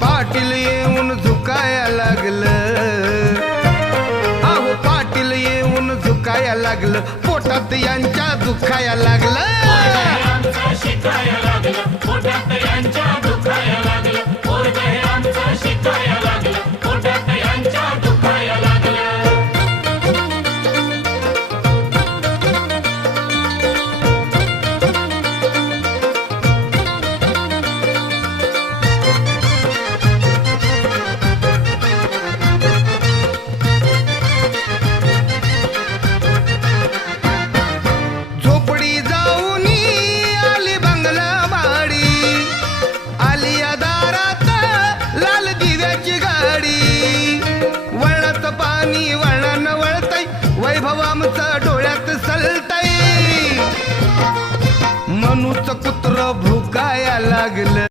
पाटील येऊन झुकाया लागलं, अहो पाटील येऊन झुकाया लागलं, पोटात यांच्या दुखाया लागलं. झोपडी जाऊनी आली बंगला बाडी, आली या दारात लाल दिव्याची गाडी. वळणात पाणी वळणानं वळतय, वैभव आमचं डोळ्यात सलतय. मनूच कुत्र